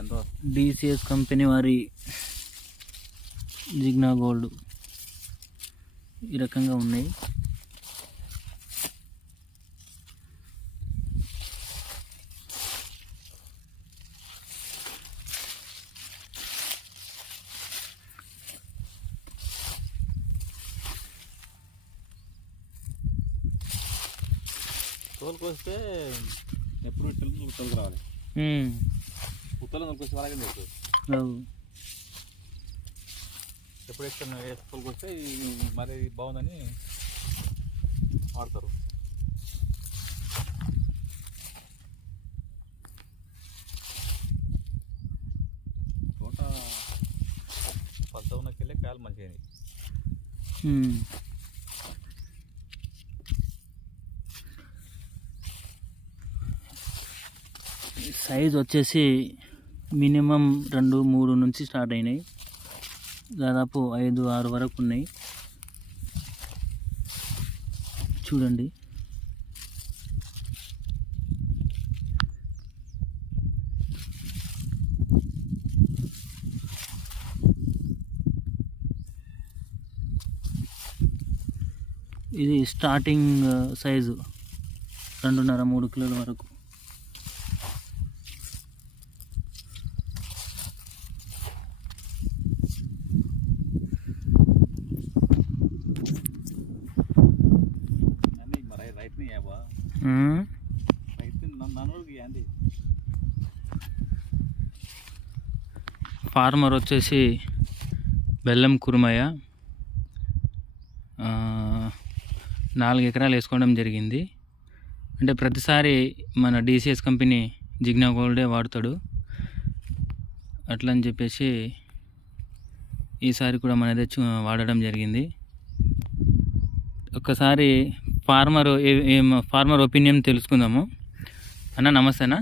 ఎంతో. DCS company వారి జిగ్నా gold ఈ రకంగా ఉన్నాయి. తోలుకు వస్తే ఎప్పుడు ఇట్లా తోలుకు రావాలి. ఉత్తలో వస్తే అలాగే అవు. ఎప్పుడు ఎక్కడ తోలుకు వస్తే ఇది మరి బాగుందని వాడతారు తోట పచ్చవునకి వెళ్ళి కాయలు మంచిగా ఉమ్. సైజ్ వచ్చేసి మినిమం రెండు మూడు నుంచి స్టార్ట్ అయినాయి. దాదాపు ఐదు ఆరు వరకు ఉన్నాయి. చూడండి. ఇది స్టార్టింగ్ సైజు uh, రెండున్నర మూడు కిలోల వరకు. ఫార్మర్ వచ్చేసి బెల్లం కురుమయ్య. నాలుగు ఎకరాలు వేసుకోవడం జరిగింది. అంటే ప్రతిసారి మన డిసిఎస్ కంపెనీ జిగ్నా గోల్డే వాడతాడు. అట్లని చెప్పేసి ఈసారి కూడా మన వాడడం జరిగింది. ఒక్కసారి ఫార్మర్ ఫార్మర్ ఒపీనియన్ తెలుసుకుందాము. అన్న నమస్తేనా?